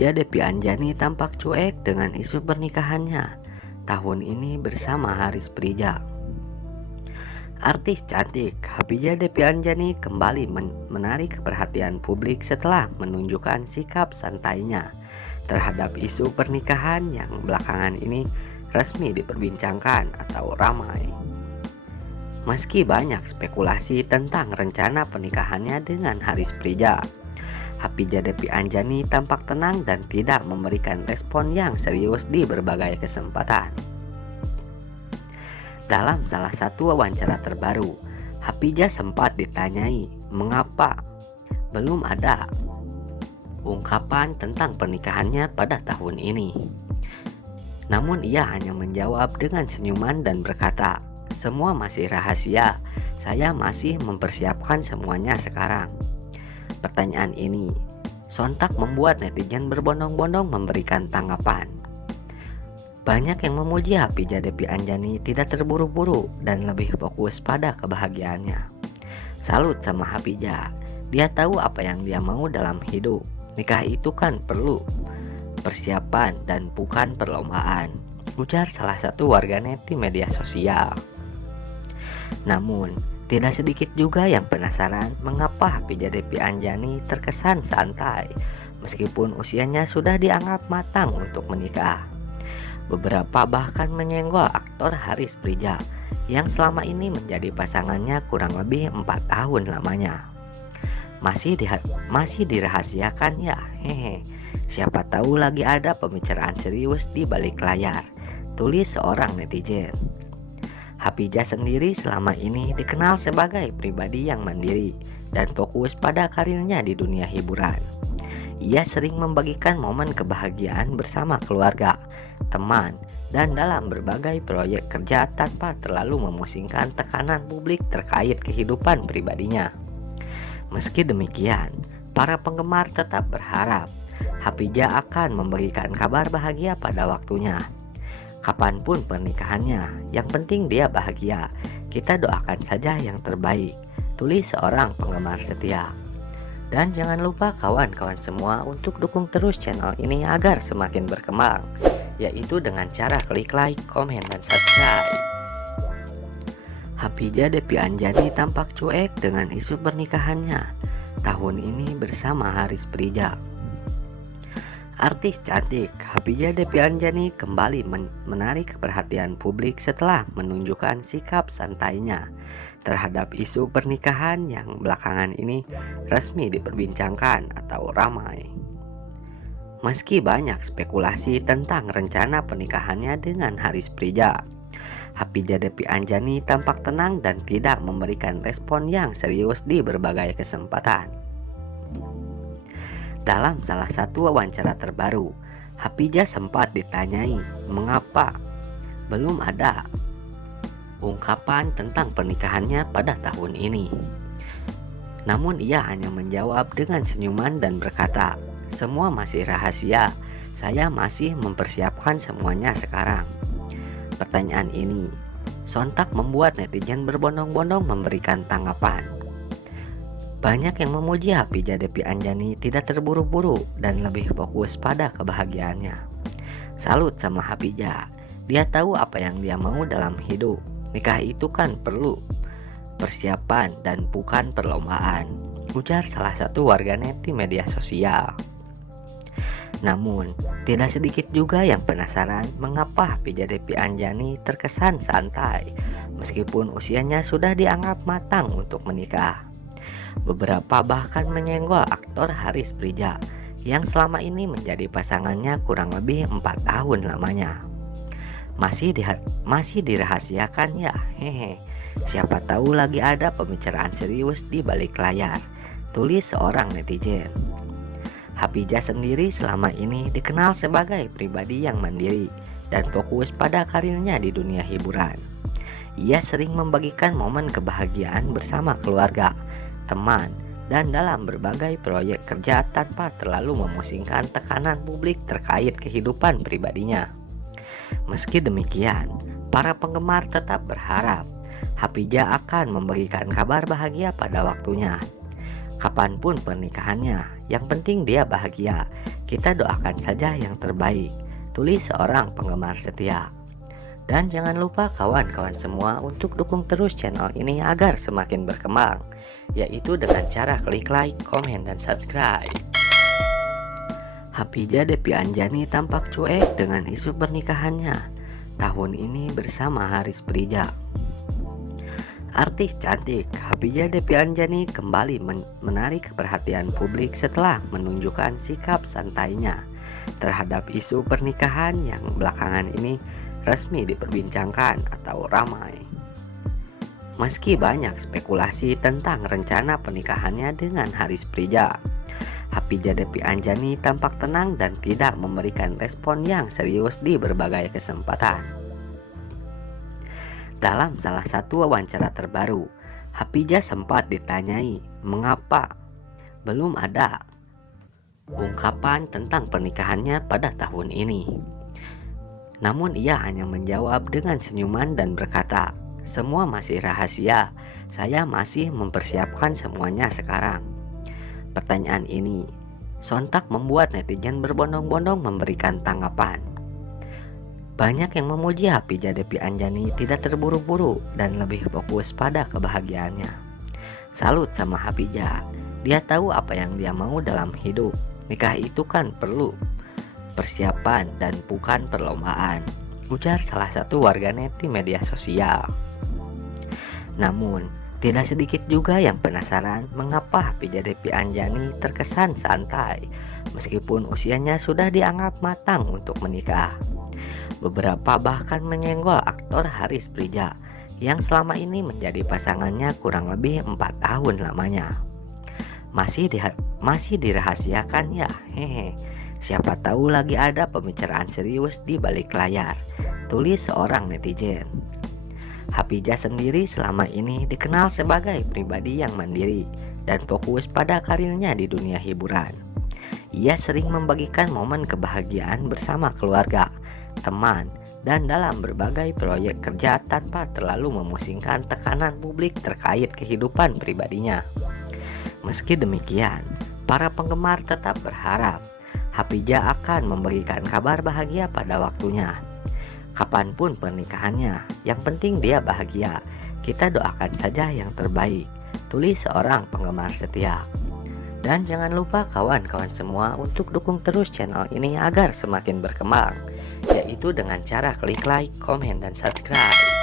Hapijah Depi Anjani tampak cuek dengan isu pernikahannya tahun ini bersama Haris Prija. Artis cantik Hapijah Depi Anjani kembali menarik perhatian publik setelah menunjukkan sikap santainya terhadap isu pernikahan yang belakangan ini resmi diperbincangkan atau ramai. Meski banyak spekulasi tentang rencana pernikahannya dengan Haris Prija, Hapijah Depi Anjani tampak tenang dan tidak memberikan respon yang serius di berbagai kesempatan. Dalam salah satu wawancara terbaru, Hapijah sempat ditanyai mengapa belum ada ungkapan tentang pernikahannya pada tahun ini. Namun ia hanya menjawab dengan senyuman dan berkata, "Semua masih rahasia, saya masih mempersiapkan semuanya sekarang." Pertanyaan ini sontak membuat netizen berbondong-bondong memberikan tanggapan. Banyak yang memuji Hapijah Depi Anjani tidak terburu-buru dan lebih fokus pada kebahagiaannya. Salut sama Hapijah, dia tahu apa yang dia mau dalam hidup. Nikah itu kan perlu persiapan dan bukan perlombaan, ujar salah satu warganet di media sosial. Namun, tidak sedikit juga yang penasaran mengapa Hapijah Depi Anjani terkesan santai meskipun usianya sudah dianggap matang untuk menikah. Beberapa bahkan menyenggol aktor Haris Prija yang selama ini menjadi pasangannya kurang lebih 4 tahun lamanya. Masih dirahasiakan ya, hehe. Siapa tahu lagi ada pembicaraan serius di balik layar, tulis seorang netizen. Hapijah sendiri selama ini dikenal sebagai pribadi yang mandiri dan fokus pada karirnya di dunia hiburan. Ia sering membagikan momen kebahagiaan bersama keluarga, teman, dan dalam berbagai proyek kerja tanpa terlalu memusingkan tekanan publik terkait kehidupan pribadinya. Meski demikian, para penggemar tetap berharap Hapijah akan memberikan kabar bahagia pada waktunya. Kapanpun pernikahannya, yang penting dia bahagia. Kita doakan saja yang terbaik, tulis seorang penggemar setia. Dan jangan lupa kawan-kawan semua untuk dukung terus channel ini agar semakin berkembang, yaitu dengan cara klik like, komen, dan subscribe. Hapijah Depi Anjani tampak cuek dengan isu pernikahannya tahun ini bersama Haris Prija. Artis cantik Hapijah Depi Anjani kembali menarik perhatian publik setelah menunjukkan sikap santainya terhadap isu pernikahan yang belakangan ini resmi diperbincangkan atau ramai. Meski banyak spekulasi tentang rencana pernikahannya dengan Haris Prija, Hapijah Depi Anjani tampak tenang dan tidak memberikan respon yang serius di berbagai kesempatan. Dalam salah satu wawancara terbaru, Hapijah sempat ditanyai mengapa belum ada ungkapan tentang pernikahannya pada tahun ini. Namun ia hanya menjawab dengan senyuman dan berkata, "Semua masih rahasia, saya masih mempersiapkan semuanya sekarang." Pertanyaan ini sontak membuat netizen berbondong-bondong memberikan tanggapan. Banyak yang memuji Hapijah Depi Anjani tidak terburu-buru dan lebih fokus pada kebahagiaannya. Salut sama Hapijah, dia tahu apa yang dia mau dalam hidup. Nikah itu kan perlu persiapan dan bukan perlombaan, ujar salah satu warganet di media sosial. Namun, tidak sedikit juga yang penasaran mengapa Hapijah Depi Anjani terkesan santai meskipun usianya sudah dianggap matang untuk menikah. Beberapa bahkan menyenggol aktor Haris Prija yang selama ini menjadi pasangannya kurang lebih 4 tahun lamanya. Masih dirahasiakan ya, hehe. Siapa tahu lagi ada pembicaraan serius di balik layar, tulis seorang netizen. Hapijah sendiri selama ini dikenal sebagai pribadi yang mandiri dan fokus pada karirnya di dunia hiburan. Ia sering membagikan momen kebahagiaan bersama keluarga, teman, dan dalam berbagai proyek kerja tanpa terlalu memusingkan tekanan publik terkait kehidupan pribadinya. Meski demikian, para penggemar tetap berharap Hapijah akan memberikan kabar bahagia pada waktunya. Kapanpun pernikahannya, yang penting dia bahagia. Kita doakan saja yang terbaik, tulis seorang penggemar setia. Dan jangan lupa kawan-kawan semua untuk dukung terus channel ini agar semakin berkembang, yaitu dengan cara klik like, komen, dan subscribe. Hapijah Depi Anjani tampak cuek dengan isu pernikahannya tahun ini bersama Haris Prija. Artis cantik Hapijah Depi Anjani kembali menarik perhatian publik setelah menunjukkan sikap santainya terhadap isu pernikahan yang belakangan ini resmi diperbincangkan atau ramai. Meski banyak spekulasi tentang rencana pernikahannya dengan Haris Prija, Hapijah Depi Anjani tampak tenang dan tidak memberikan respon yang serius di berbagai kesempatan. Dalam salah satu wawancara terbaru, Hapijah sempat ditanyai mengapa belum ada ungkapan tentang pernikahannya pada tahun ini. Namun ia hanya menjawab dengan senyuman dan berkata, "Semua masih rahasia, saya masih mempersiapkan semuanya sekarang." Pertanyaan ini sontak membuat netizen berbondong-bondong memberikan tanggapan. Banyak yang memuji Hapijah Depi Anjani tidak terburu-buru dan lebih fokus pada kebahagiaannya. Salut sama Hapijah, dia tahu apa yang dia mau dalam hidup. Nikah itu kan perlu persiapan dan bukan perlombaan, ujar salah satu warganet di media sosial. Namun, tidak sedikit juga yang penasaran mengapa Hapijah Depi Anjani terkesan santai meskipun usianya sudah dianggap matang untuk menikah. Beberapa bahkan menyenggol aktor Haris Prija yang selama ini menjadi pasangannya kurang lebih 4 tahun lamanya. Masih dirahasiakan ya, hehe. Siapa tahu lagi ada pembicaraan serius di balik layar, tulis seorang netizen. Hapijah sendiri selama ini dikenal sebagai pribadi yang mandiri dan fokus pada karirnya di dunia hiburan. Ia sering membagikan momen kebahagiaan bersama keluarga, teman, dan dalam berbagai proyek kerja tanpa terlalu memusingkan tekanan publik terkait kehidupan pribadinya. Meski demikian, para penggemar tetap berharap Hapijah akan memberikan kabar bahagia pada waktunya. Kapanpun pernikahannya, yang penting dia bahagia. Kita doakan saja yang terbaik, tulis seorang penggemar setia. Dan jangan lupa kawan-kawan semua untuk dukung terus channel ini agar semakin berkembang, yaitu dengan cara klik like, komen, dan subscribe.